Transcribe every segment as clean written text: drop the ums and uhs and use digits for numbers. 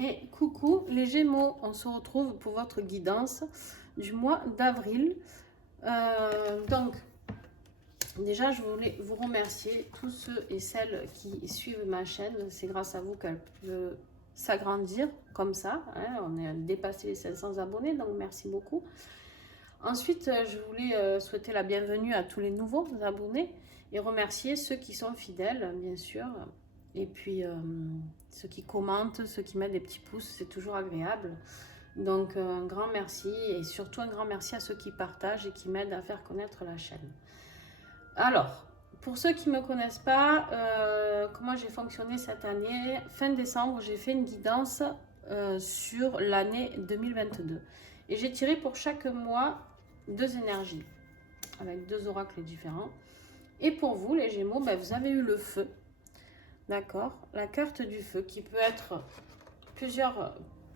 Et coucou les Gémeaux, on se retrouve pour votre guidance du mois d'avril. Donc, déjà, je voulais vous remercier, tous ceux et celles qui suivent ma chaîne. C'est grâce à vous qu'elle peut s'agrandir comme ça, hein. On a dépassé les 500 abonnés, donc merci beaucoup. Ensuite, je voulais souhaiter la bienvenue à tous les nouveaux abonnés et remercier ceux qui sont fidèles, bien sûr. Et puis, ceux qui commentent, ceux qui mettent des petits pouces, c'est toujours agréable. Donc, un grand merci et surtout un grand merci à ceux qui partagent et qui m'aident à faire connaître la chaîne. Alors, pour ceux qui ne me connaissent pas, comment j'ai fonctionné cette année, fin décembre, j'ai fait une guidance sur l'année 2022. Et j'ai tiré pour chaque mois 2 énergies, avec 2 oracles différents. Et pour vous, les Gémeaux, ben, vous avez eu le feu. D'accord, la carte du feu qui peut être peut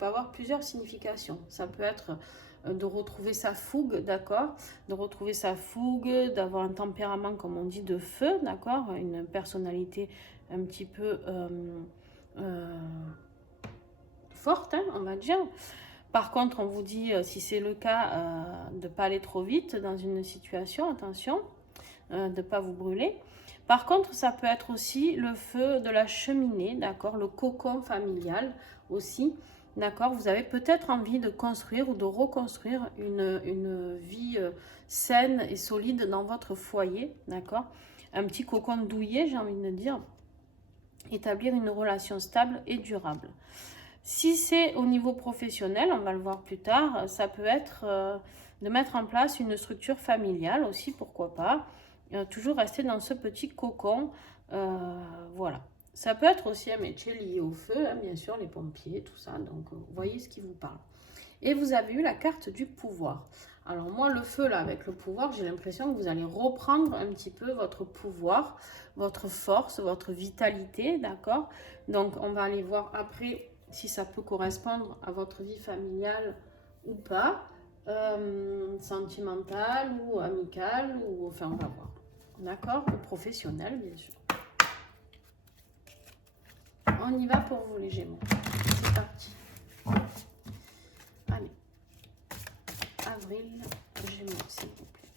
avoir plusieurs significations. Ça peut être de retrouver sa fougue, d'accord, de retrouver sa fougue, d'avoir un tempérament, comme on dit, de feu, d'accord, une personnalité un petit peu forte, hein, on va dire. Par contre, on vous dit, si c'est le cas, de ne pas aller trop vite dans une situation, attention, de ne pas vous brûler. Par contre, ça peut être aussi le feu de la cheminée, d'accord, le cocon familial aussi, d'accord. Vous avez peut-être envie de construire ou de reconstruire une vie saine et solide dans votre foyer, d'accord. Un petit cocon douillet, j'ai envie de dire, établir une relation stable et durable. Si c'est au niveau professionnel, on va le voir plus tard, ça peut être de mettre en place une structure familiale aussi, pourquoi pas. Toujours rester dans ce petit cocon. Voilà. Ça peut être aussi un métier lié au feu, hein, bien sûr, les pompiers, tout ça. Donc, vous voyez ce qui vous parle. Et vous avez eu la carte du pouvoir. Alors moi, le feu, là, avec le pouvoir, j'ai l'impression que vous allez reprendre un petit peu votre pouvoir, votre force, votre vitalité, d'accord. Donc, on va aller voir après si ça peut correspondre à votre vie familiale ou pas, sentimentale ou amicale, ou enfin, on va voir. D'accord, ou professionnel, bien sûr. On y va pour vous, les Gémeaux. C'est parti. Allez. Avril, Gémeaux, s'il vous plaît.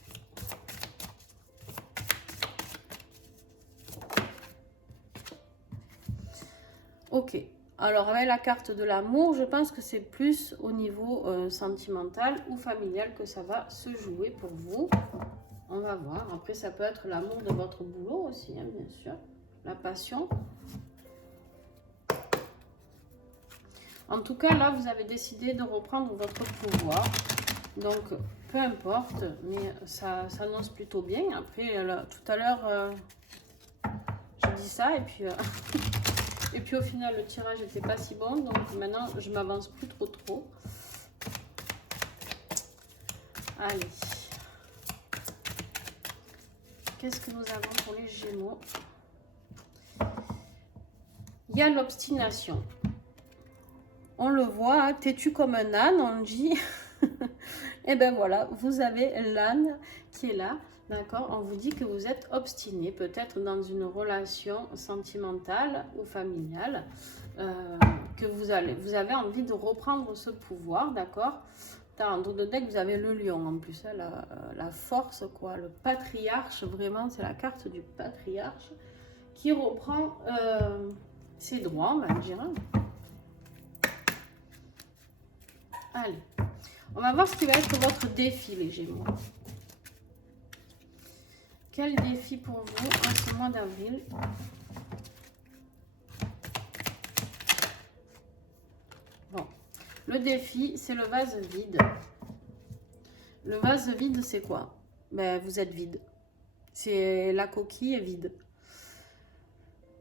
Ok. Alors, avec la carte de l'amour, je pense que c'est plus au niveau sentimental ou familial que ça va se jouer pour vous. On va voir. Après, ça peut être l'amour de votre boulot aussi, hein, bien sûr. La passion. En tout cas, là, vous avez décidé de reprendre votre pouvoir. Donc, peu importe, mais ça s'annonce plutôt bien. Après, là, tout à l'heure, j'ai dit ça et puis... Et puis au final, le tirage n'était pas si bon, donc maintenant, je m'avance plus trop. Allez. Qu'est-ce que nous avons pour les Gémeaux? Il y a l'obstination. On le voit, hein, têtu comme un âne, on dit. Et ben voilà, vous avez l'âne qui est là. D'accord, on vous dit que vous êtes obstiné, peut-être dans une relation sentimentale ou familiale, que vous avez envie de reprendre ce pouvoir, d'accord. Dans le deck, vous avez le lion en plus, hein, la force, quoi, le patriarche, vraiment, c'est la carte du patriarche qui reprend ses droits, on va dire. Allez, on va voir ce qui va être votre défi, les Gémeaux. Quel défi pour vous en ce mois d'avril? Bon, le défi, c'est le vase vide. Le vase vide, c'est quoi? Ben, vous êtes vide. C'est la coquille est vide.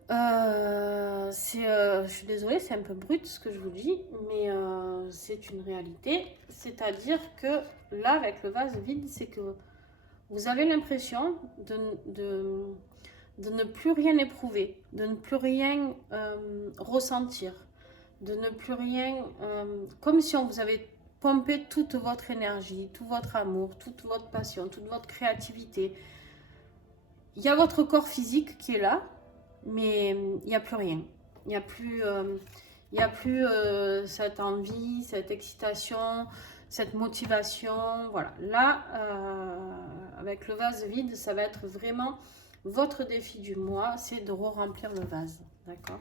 Je suis désolée, c'est un peu brut ce que je vous dis, mais c'est une réalité. C'est-à-dire que là, avec le vase vide, c'est que vous avez l'impression de ne plus rien éprouver, de ne plus rien ressentir, de ne plus rien... comme si on vous avait pompé toute votre énergie, tout votre amour, toute votre passion, toute votre créativité. Il y a votre corps physique qui est là, mais il n'y a plus rien. Il Il n'y a plus cette envie, cette excitation, cette motivation. Voilà. Là, avec le vase vide, ça va être vraiment votre défi du mois, c'est de re-remplir le vase. D'accord?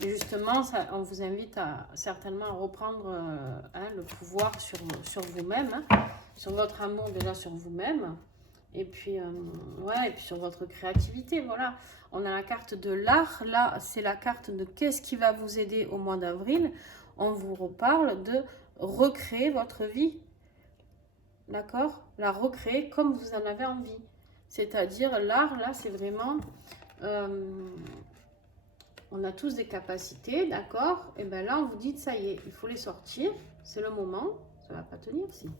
Et justement, ça, on vous invite certainement à reprendre le pouvoir sur vous-même, sur votre amour déjà sur vous-même. Et puis, ouais, et puis sur votre créativité, voilà. On a la carte de l'art. Là, c'est la carte de qu'est-ce qui va vous aider au mois d'avril. On vous reparle de recréer votre vie. D'accord? La recréer comme vous en avez envie. C'est-à-dire, l'art, là, c'est vraiment... on a tous des capacités, d'accord? Et bien là, on vous dit, ça y est, il faut les sortir. C'est le moment. Ça ne va pas tenir, si.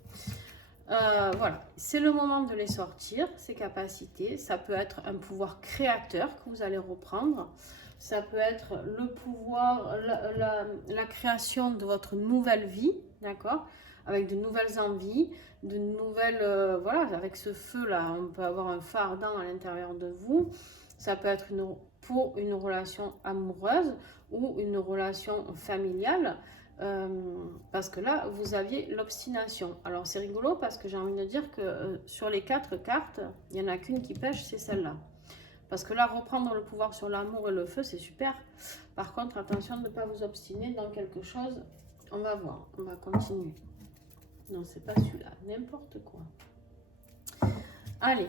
Voilà, c'est le moment de les sortir, ces capacités. Ça peut être un pouvoir créateur que vous allez reprendre. Ça peut être le pouvoir, la création de votre nouvelle vie, d'accord? Avec de nouvelles envies, de nouvelles... voilà, avec ce feu-là, on peut avoir un feu ardent à l'intérieur de vous. Ça peut être pour une relation amoureuse ou une relation familiale. Parce que là, vous aviez l'obstination. Alors, c'est rigolo parce que j'ai envie de dire que sur les 4 cartes, il n'y en a qu'une qui pêche, c'est celle-là. Parce que là, reprendre le pouvoir sur l'amour et le feu, c'est super. Par contre, attention de ne pas vous obstiner dans quelque chose. On va voir, on va continuer. Non, c'est pas celui-là, n'importe quoi. Allez,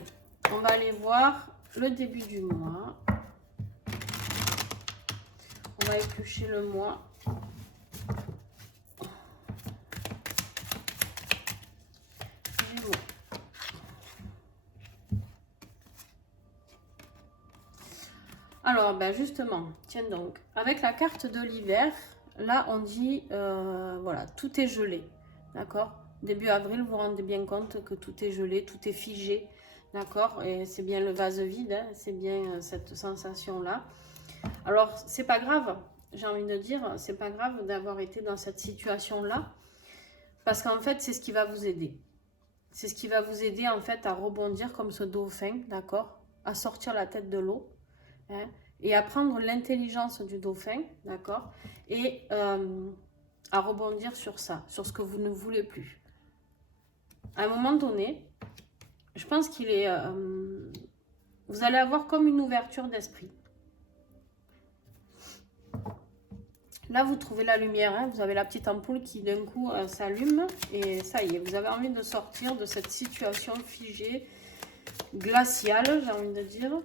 on va aller voir le début du mois. On va éplucher le mois. Alors, ben justement, tiens donc, avec la carte de l'hiver, là, on dit, voilà, tout est gelé, d'accord? Début avril, vous vous rendez bien compte que tout est gelé, tout est figé, d'accord? Et c'est bien le vase vide, hein, c'est bien cette sensation-là. Alors, c'est pas grave, j'ai envie de dire, c'est pas grave d'avoir été dans cette situation-là, parce qu'en fait, c'est ce qui va vous aider. C'est ce qui va vous aider, en fait, à rebondir comme ce dauphin, d'accord? À sortir la tête de l'eau. Hein, et à prendre l'intelligence du dauphin, d'accord, et à rebondir sur ça, sur ce que vous ne voulez plus. À un moment donné, je pense qu'il est... vous allez avoir comme une ouverture d'esprit. Là, vous trouvez la lumière, hein, vous avez la petite ampoule qui d'un coup s'allume, et ça y est, vous avez envie de sortir de cette situation figée, glaciale, j'ai envie de dire.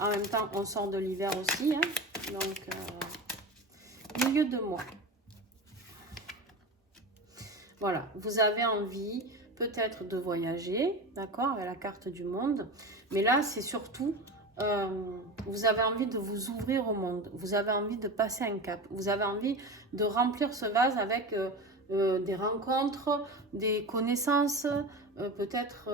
En même temps, on sort de l'hiver aussi, hein, donc milieu de mois. Voilà, vous avez envie peut-être de voyager, d'accord, avec la carte du monde. Mais là, c'est surtout, vous avez envie de vous ouvrir au monde. Vous avez envie de passer un cap. Vous avez envie de remplir ce vase avec des rencontres, des connaissances, peut-être,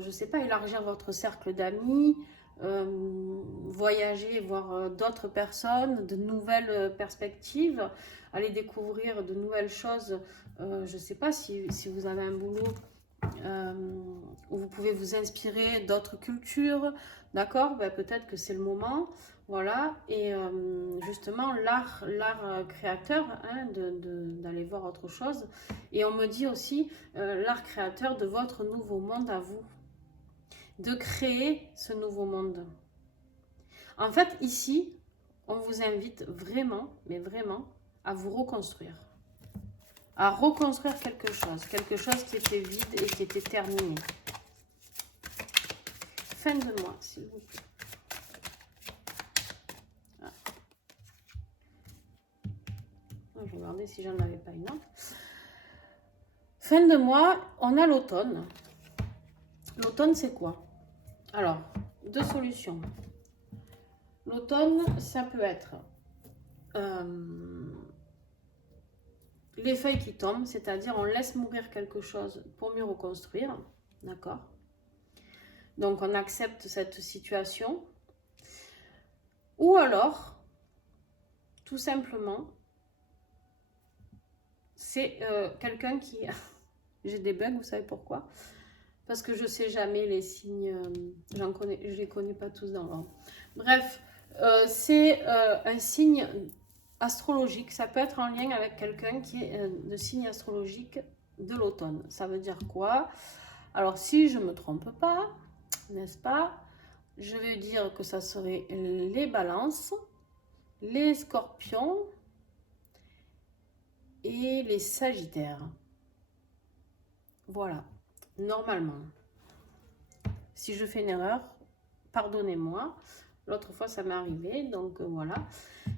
je ne sais pas, élargir votre cercle d'amis, voyager, voir d'autres personnes, de nouvelles perspectives, aller découvrir de nouvelles choses. Je ne sais pas si vous avez un boulot où vous pouvez vous inspirer d'autres cultures, d'accord, ben, peut-être que c'est le moment, voilà, et justement l'art créateur, hein, d'aller voir autre chose, et on me dit aussi l'art créateur de votre nouveau monde à vous, de créer ce nouveau monde. En fait, ici, on vous invite vraiment, mais vraiment, à vous reconstruire. À reconstruire quelque chose qui était vide et qui était terminé. Fin de mois, s'il vous plaît. Ah. Je vais regarder si j'en avais pas une autre. Fin de mois, on a l'automne. L'automne, c'est quoi? Alors, 2 solutions. L'automne, ça peut être les feuilles qui tombent, c'est-à-dire on laisse mourir quelque chose pour mieux reconstruire, d'accord? Donc on accepte cette situation. Ou alors, tout simplement, c'est quelqu'un qui J'ai des bugs, vous savez pourquoi? Parce que je sais jamais les signes, je les connais pas tous dans l'ordre. Bref, c'est un signe astrologique. Ça peut être en lien avec quelqu'un qui est de signe astrologique de l'automne. Ça veut dire quoi? Alors, si je ne me trompe pas, n'est-ce pas? Je vais dire que ça serait les balances, les scorpions et les sagittaires. Voilà, normalement. Si je fais une erreur, pardonnez-moi. L'autre fois, ça m'est arrivé, donc voilà.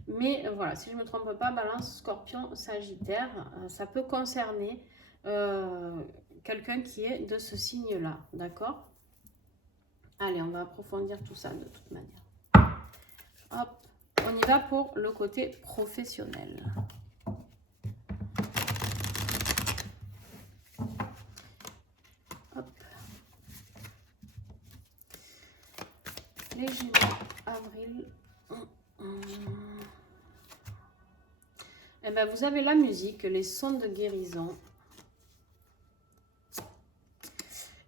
Mais voilà, si je ne me trompe pas, balance, scorpion, sagittaire, ça peut concerner quelqu'un qui est de ce signe-là, d'accord? Allez, on va approfondir tout ça de toute manière. Hop, on y va pour le côté professionnel. Hop. Les Gémeaux, avril. Eh bien, vous avez la musique, les sons de guérison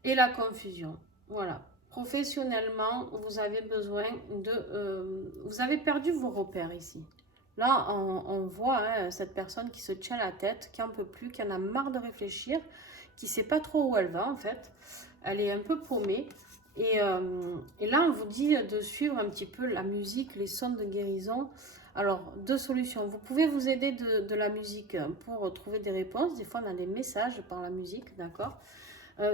et la confusion. Voilà. Professionnellement, vous avez besoin de... vous avez perdu vos repères ici. Là, on voit hein, cette personne qui se tient la tête, qui n'en peut plus, qui en a marre de réfléchir, qui ne sait pas trop où elle va en fait. Elle est un peu paumée. Et là, on vous dit de suivre un petit peu la musique, les sons de guérison. Alors, deux solutions. Vous pouvez vous aider de la musique pour trouver des réponses. Des fois, on a des messages par la musique, d'accord?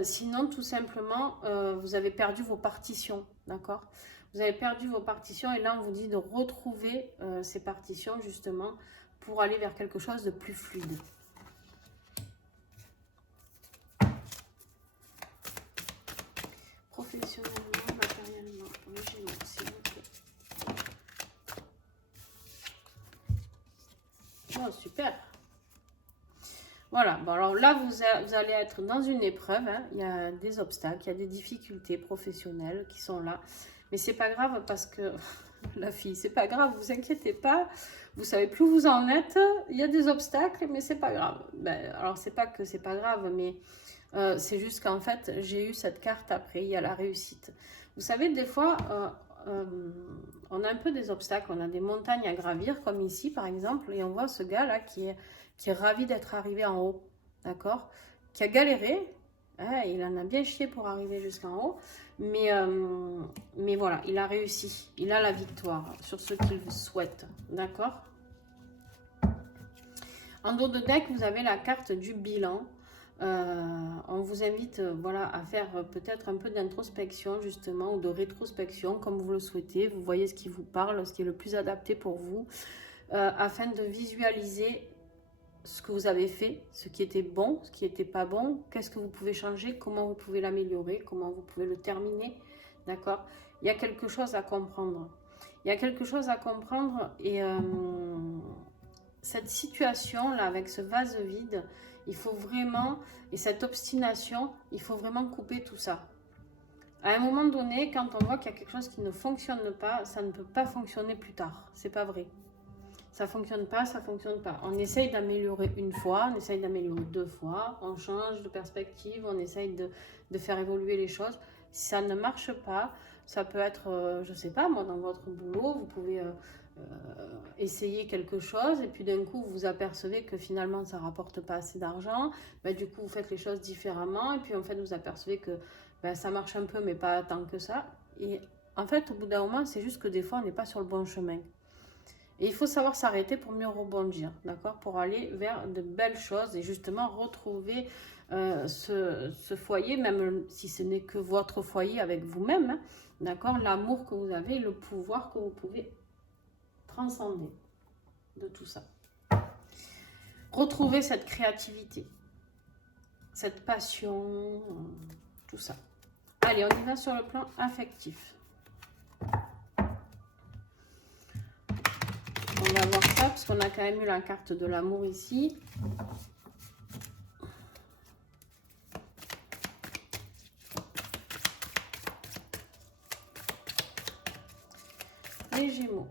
Sinon, tout simplement, vous avez perdu vos partitions, d'accord? Vous avez perdu vos partitions et là, on vous dit de retrouver ces partitions, justement, pour aller vers quelque chose de plus fluide. Professionnellement, matériellement, les Gémeaux, s'il vous plaît. Oh, super! Voilà, bon alors là, vous allez être dans une épreuve, hein. Il y a des obstacles, il y a des difficultés professionnelles qui sont là. Mais c'est pas grave parce que, la fille, c'est pas grave, vous inquiétez pas, vous savez plus où vous en êtes, il y a des obstacles, mais c'est pas grave. Ben, alors c'est pas que c'est pas grave, mais c'est juste qu'en fait, j'ai eu cette carte après, il y a la réussite. Vous savez, des fois, on a un peu des obstacles, on a des montagnes à gravir, comme ici par exemple, et on voit ce gars-là qui est ravi d'être arrivé en haut, d'accord? Qui a galéré, hein, il en a bien chié pour arriver jusqu'en haut, mais voilà, il a réussi, il a la victoire sur ce qu'il souhaite, d'accord? En dos de deck, vous avez la carte du bilan. On vous invite voilà, à faire peut-être un peu d'introspection justement ou de rétrospection comme vous le souhaitez. Vous voyez ce qui vous parle, ce qui est le plus adapté pour vous afin de visualiser ce que vous avez fait, ce qui était bon, ce qui n'était pas bon, qu'est-ce que vous pouvez changer, comment vous pouvez l'améliorer, comment vous pouvez le terminer, d'accord? Il y a quelque chose à comprendre. Il y a quelque chose à comprendre et cette situation-là, avec ce vase vide, il faut vraiment, et cette obstination, il faut vraiment couper tout ça. À un moment donné, quand on voit qu'il y a quelque chose qui ne fonctionne pas, ça ne peut pas fonctionner plus tard. C'est pas vrai. Ça fonctionne pas, ça fonctionne pas. On essaye d'améliorer une fois, on essaye d'améliorer deux fois, on change de perspective, on essaye de faire évoluer les choses. Si ça ne marche pas, ça peut être, je sais pas moi, dans votre boulot, vous pouvez essayer quelque chose et puis d'un coup vous vous apercevez que finalement ça rapporte pas assez d'argent. Ben, du coup vous faites les choses différemment et puis en fait vous apercevez que ben, ça marche un peu mais pas tant que ça. Et en fait au bout d'un moment c'est juste que des fois on n'est pas sur le bon chemin. Et il faut savoir s'arrêter pour mieux rebondir, d'accord? Pour aller vers de belles choses et justement retrouver ce foyer, même si ce n'est que votre foyer avec vous-même, hein, d'accord? L'amour que vous avez, le pouvoir que vous pouvez transcender de tout ça. Retrouver cette créativité, cette passion, tout ça. Allez, on y va sur le plan affectif. On va voir ça parce qu'on a quand même eu la carte de l'amour ici. Les Gémeaux.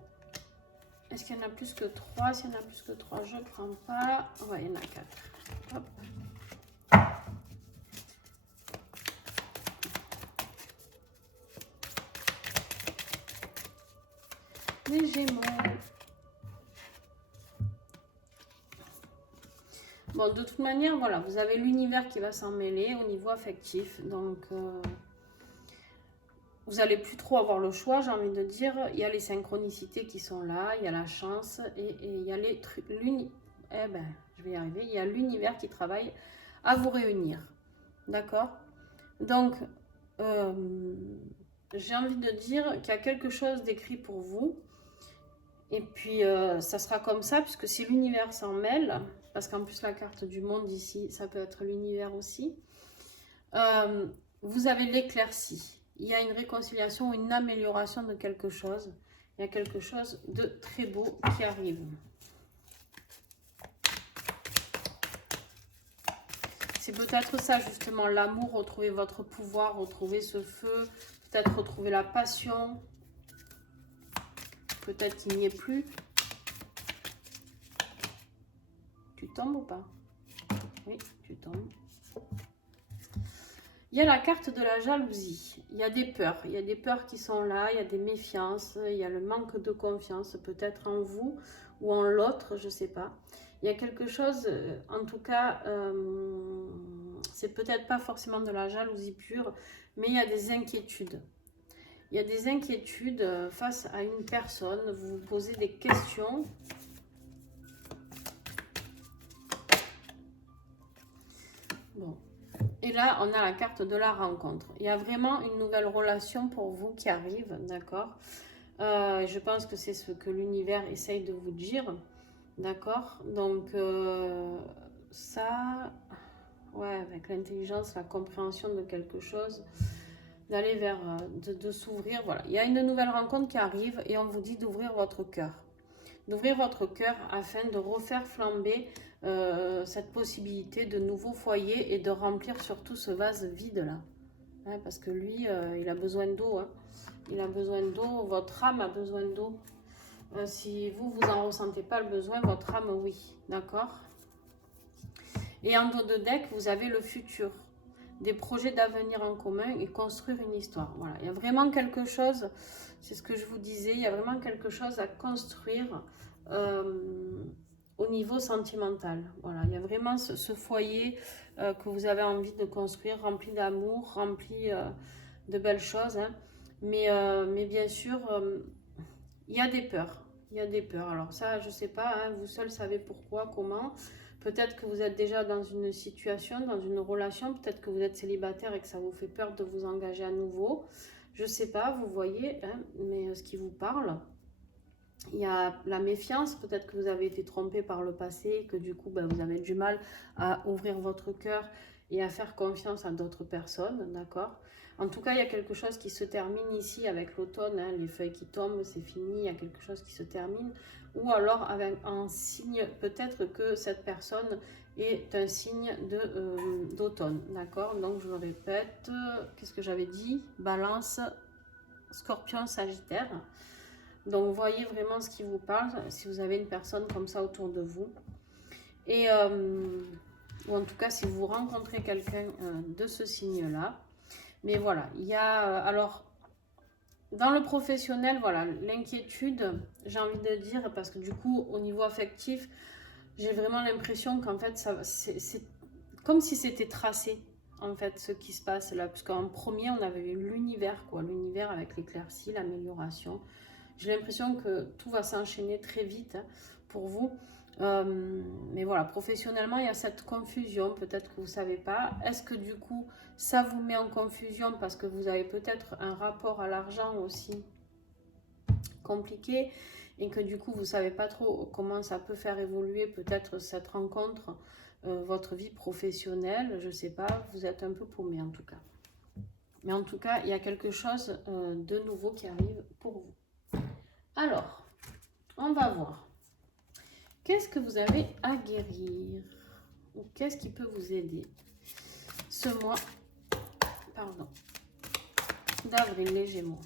Est-ce qu'il y en a plus que 3? S'il y en a plus que 3, je ne prends pas. Ouais, il y en a 4. Hop. Les Gémeaux. Bon, de toute manière, voilà, vous avez l'univers qui va s'en mêler au niveau affectif. Donc, vous n'allez plus trop avoir le choix, j'ai envie de dire. Il y a les synchronicités qui sont là, il y a la chance et il y a les trucs. Eh ben, je vais y arriver. Il y a l'univers qui travaille à vous réunir. D'accord? Donc, j'ai envie de dire qu'il y a quelque chose d'écrit pour vous. Et puis, ça sera comme ça, puisque si l'univers s'en mêle, parce qu'en plus, la carte du monde ici, ça peut être l'univers aussi, vous avez l'éclaircie. Il y a une réconciliation, une amélioration de quelque chose. Il y a quelque chose de très beau qui arrive. C'est peut-être ça, justement, l'amour, retrouver votre pouvoir, retrouver ce feu, peut-être retrouver la passion. Peut-être qu'il n'y est plus. Tu tombes ou pas? Oui, tu tombes. Il y a la carte de la jalousie. Il y a des peurs. Il y a des peurs qui sont là. Il y a des méfiances. Il y a le manque de confiance, peut-être en vous ou en l'autre, je ne sais pas. Il y a quelque chose, en tout cas, c'est peut-être pas forcément de la jalousie pure, mais il y a des inquiétudes. Il y a des inquiétudes face à une personne. Vous vous posez des questions. Bon. Et là, on a la carte de la rencontre. Il y a vraiment une nouvelle relation pour vous qui arrive, d'accord? Je pense que c'est ce que l'univers essaye de vous dire, d'accord? Donc, ça, ouais, avec l'intelligence, la compréhension de quelque chose, d'aller vers, de s'ouvrir, voilà. Il y a une nouvelle rencontre qui arrive et on vous dit d'ouvrir votre cœur. D'ouvrir votre cœur afin de refaire flamber cette possibilité de nouveaux foyers et de remplir surtout ce vase vide là. Hein, parce que lui, il a besoin d'eau. Hein. Il a besoin d'eau, votre âme a besoin d'eau. Si vous en ressentez pas le besoin, votre âme, oui. D'accord? Et en dos de deck, vous avez le futur. Des projets d'avenir en commun et construire une histoire. Voilà, il y a vraiment quelque chose, c'est ce que je vous disais, il y a vraiment quelque chose à construire au niveau sentimental. Voilà, il y a vraiment ce foyer que vous avez envie de construire, rempli d'amour, rempli de belles choses. Hein. Mais bien sûr, il y a des peurs. Il y a des peurs. Alors ça, je ne sais pas, hein, vous seul savez pourquoi, comment. Peut-être que vous êtes déjà dans une situation, dans une relation. Peut-être que vous êtes célibataire et que ça vous fait peur de vous engager à nouveau. Je ne sais pas, vous voyez, hein, mais ce qui vous parle. Il y a la méfiance. Peut-être que vous avez été trompé par le passé, que du coup, ben, vous avez du mal à ouvrir votre cœur et à faire confiance à d'autres personnes, d'accord? En tout cas, il y a quelque chose qui se termine ici avec l'automne, hein, les feuilles qui tombent, c'est fini, il y a quelque chose qui se termine. Ou alors avec un signe, peut-être que cette personne est un signe d'automne, d'accord? Donc je le répète, qu'est-ce que j'avais dit? Balance, Scorpion, Sagittaire. Donc voyez vraiment ce qui vous parle, si vous avez une personne comme ça autour de vous. Et, ou en tout cas, si vous rencontrez quelqu'un de ce signe-là. Mais voilà, il y a... alors, dans le professionnel, voilà, l'inquiétude, j'ai envie de dire, parce que du coup, au niveau affectif, j'ai vraiment l'impression qu'en fait, c'est comme si c'était tracé, en fait, ce qui se passe là. Parce qu'en premier, on avait l'univers, quoi, l'univers avec l'éclaircie, l'amélioration. J'ai l'impression que tout va s'enchaîner très vite hein, pour vous. Mais voilà, professionnellement, il y a cette confusion. Peut-être que vous ne savez pas. Est-ce que du coup, ça vous met en confusion parce que vous avez peut-être un rapport à l'argent aussi compliqué et que du coup, vous ne savez pas trop comment ça peut faire évoluer peut-être cette rencontre, votre vie professionnelle. Je ne sais pas, vous êtes un peu paumé en tout cas. Mais en tout cas, il y a quelque chose de nouveau qui arrive pour vous. Alors, on va voir. Qu'est-ce que vous avez à guérir? Ou qu'est-ce qui peut vous aider ce mois, pardon, d'avril, les Gémeaux?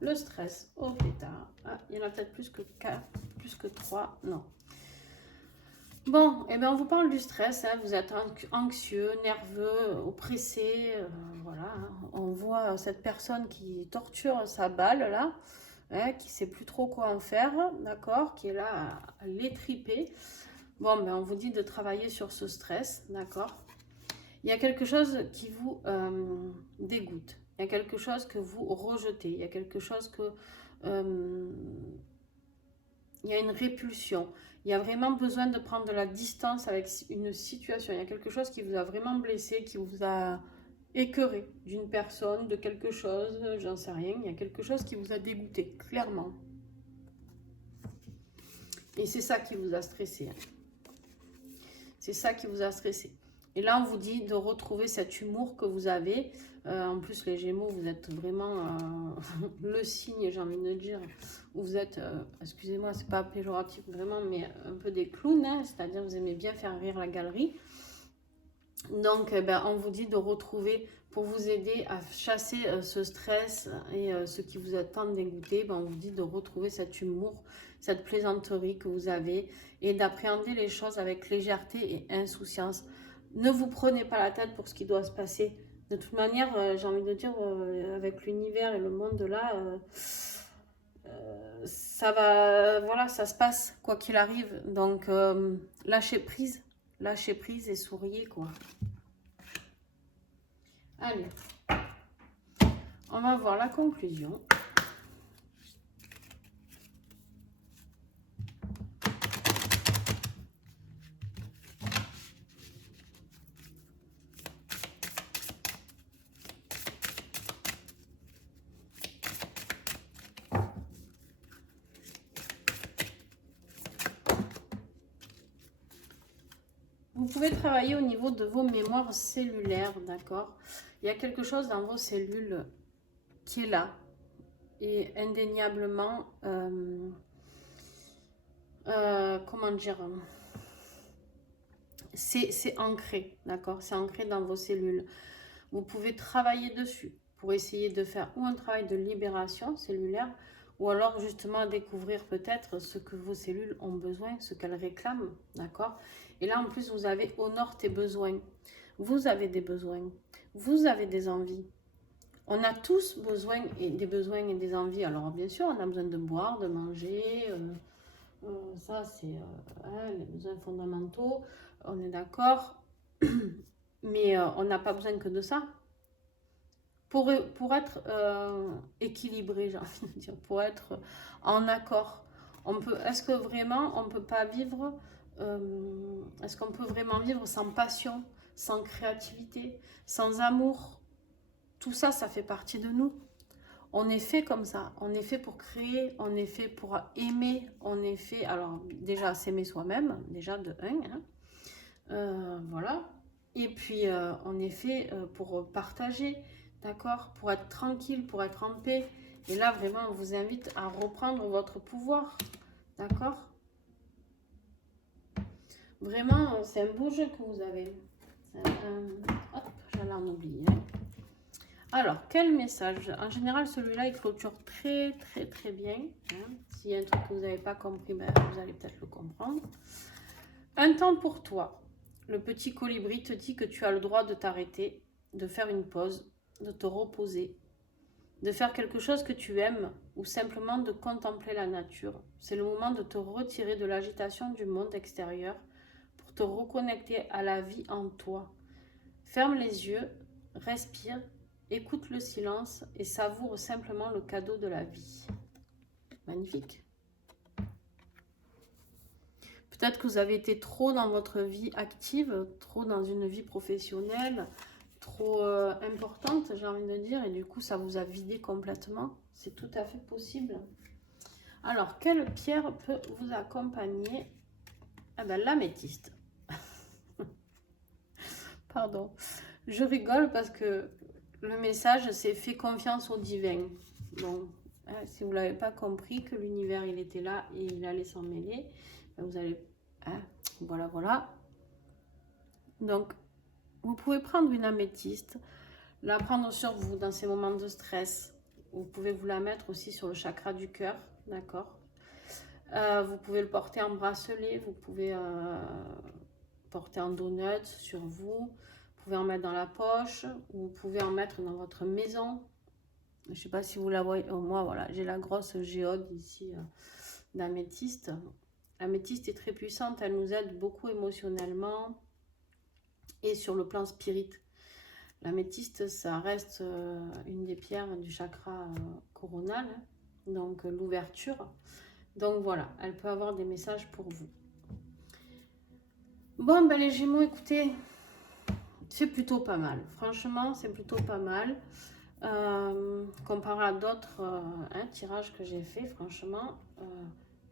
Le stress au pétard. Ah, il y en a peut-être plus que 4, plus que 3. Non. Bon, et bien on vous parle du stress, hein. Vous êtes anxieux, nerveux, oppressé, voilà, hein. On voit cette personne qui torture sa balle là, hein, qui sait plus trop quoi en faire, d'accord, qui est là à l'étriper. Bon, ben on vous dit de travailler sur ce stress, d'accord. Il y a quelque chose qui vous dégoûte, il y a quelque chose que vous rejetez, il y a quelque chose que... il y a une répulsion. Il y a vraiment besoin de prendre de la distance avec une situation. Il y a quelque chose qui vous a vraiment blessé, qui vous a écœuré d'une personne, de quelque chose, j'en sais rien. Il y a quelque chose qui vous a dégoûté, clairement. Et c'est ça qui vous a stressé. C'est ça qui vous a stressé. Et là, on vous dit de retrouver cet humour que vous avez. En plus, les Gémeaux, vous êtes vraiment le signe, j'ai envie de dire, où vous êtes, excusez-moi, c'est pas péjoratif vraiment, mais un peu des clowns, hein, c'est-à-dire vous aimez bien faire rire la galerie. Donc, on vous dit de retrouver, pour vous aider à chasser ce stress et ce qui vous a tant dégoûté, on vous dit de retrouver cet humour, cette plaisanterie que vous avez et d'appréhender les choses avec légèreté et insouciance. Ne vous prenez pas la tête pour ce qui doit se passer. De toute manière, j'ai envie de dire, avec l'univers et le monde là, ça va, voilà, ça se passe quoi qu'il arrive. Donc, lâchez prise et souriez, quoi. Allez, on va voir la conclusion. Vous pouvez travailler au niveau de vos mémoires cellulaires, d'accord? Il y a quelque chose dans vos cellules qui est là et indéniablement, comment dire, c'est ancré, d'accord? C'est ancré dans vos cellules. Vous pouvez travailler dessus pour essayer de faire ou un travail de libération cellulaire ou alors justement découvrir peut-être ce que vos cellules ont besoin, ce qu'elles réclament, d'accord? Et là en plus vous avez honore tes besoins. Vous avez des besoins, vous avez des envies. On a tous besoin et des envies. Alors bien sûr on a besoin de boire, de manger, ça c'est les besoins fondamentaux, on est d'accord. Mais on n'a pas besoin que de ça. Pour être équilibré, j'ai envie de dire, pour être en accord. Est-ce que vraiment on peut pas vivre, est-ce qu'on peut vraiment vivre sans passion, sans créativité, sans amour? Tout ça, ça fait partie de nous. On est fait comme ça, on est fait pour créer, on est fait pour aimer, on est fait, alors déjà s'aimer soi-même, déjà de un, hein, voilà. Et puis on est fait pour partager, d'accord, pour être tranquille, pour être en paix. Et là vraiment on vous invite à reprendre votre pouvoir, d'accord. Vraiment c'est un beau jeu que vous avez. Hop, j'allais en oublier. Alors, quel message? En général, celui-là, il clôture très, très, très bien. Hein. S'il y a un truc que vous n'avez pas compris, vous allez peut-être le comprendre. Un temps pour toi. Le petit colibri te dit que tu as le droit de t'arrêter, de faire une pause, de te reposer, de faire quelque chose que tu aimes ou simplement de contempler la nature. C'est le moment de te retirer de l'agitation du monde extérieur pour te reconnecter à la vie en toi. Ferme les yeux, respire, écoute le silence et savoure simplement le cadeau de la vie. Magnifique. Peut-être que vous avez été trop dans votre vie active, trop dans une vie professionnelle, trop importante, j'ai envie de dire, et du coup, ça vous a vidé complètement. C'est tout à fait possible. Alors, quelle pierre peut vous accompagner? Ah ben, l'améthyste. Pardon. Je rigole parce que le message, c'est « fais confiance au divin ». Bon, hein, si vous ne l'avez pas compris, que l'univers, il était là et il allait s'en mêler, vous allez... Hein, voilà, voilà. Donc, vous pouvez prendre une améthyste, la prendre sur vous dans ces moments de stress. Vous pouvez vous la mettre aussi sur le chakra du cœur, d'accord? Vous pouvez le porter en bracelet, vous pouvez porter en donut sur vous. Vous pouvez en mettre dans la poche, ou vous pouvez en mettre dans votre maison. Je ne sais pas si vous la voyez. Moi, voilà, j'ai la grosse géode ici d'améthyste. L'améthyste est très puissante, elle nous aide beaucoup émotionnellement et sur le plan spirit. L'améthyste, ça reste une des pierres du chakra coronal, donc l'ouverture. Donc voilà, elle peut avoir des messages pour vous. Bon, ben les Gémeaux, écoutez, c'est plutôt pas mal. Franchement, c'est plutôt pas mal. Comparé à d'autres tirages que j'ai fait, franchement,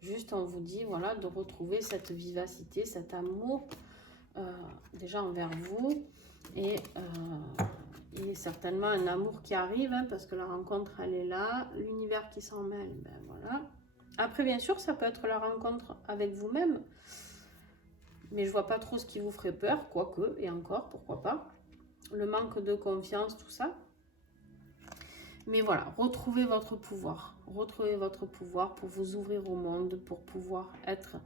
juste on vous dit, voilà, de retrouver cette vivacité, cet amour, déjà envers vous, et certainement un amour qui arrive, hein, parce que la rencontre, elle est là, l'univers qui s'en mêle, ben voilà. Après, bien sûr, ça peut être la rencontre avec vous-même, mais je vois pas trop ce qui vous ferait peur, quoique, et encore, pourquoi pas. Le manque de confiance, tout ça. Mais voilà, retrouvez votre pouvoir. Retrouvez votre pouvoir pour vous ouvrir au monde, pour pouvoir être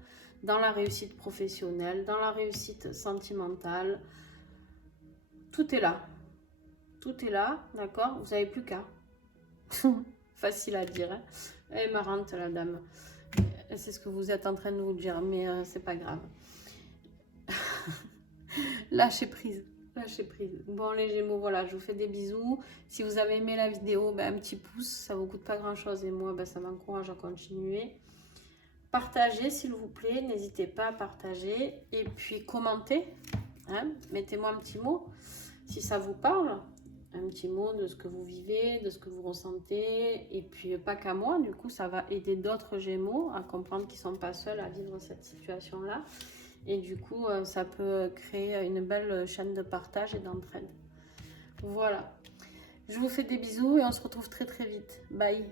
dans la réussite professionnelle, dans la réussite sentimentale. Tout est là. Tout est là, d'accord? Vous n'avez plus qu'à. Facile à dire, hein? Elle est marrante, la dame. C'est ce que vous êtes en train de vous dire, mais c'est pas grave. Lâchez prise. Lâchez prise. Bon, les Gémeaux, voilà, je vous fais des bisous. Si vous avez aimé la vidéo, ben, un petit pouce, ça ne vous coûte pas grand-chose. Et moi, ben, ça m'encourage à continuer. Partagez, s'il vous plaît. N'hésitez pas à partager. Et puis, commentez. Hein, mettez-moi un petit mot si ça vous parle. Un petit mot de ce que vous vivez, de ce que vous ressentez. Et puis, pas qu'à moi. Du coup, ça va aider d'autres Gémeaux à comprendre qu'ils ne sont pas seuls à vivre cette situation-là. Et du coup, ça peut créer une belle chaîne de partage et d'entraide. Voilà. Je vous fais des bisous et on se retrouve très très vite. Bye.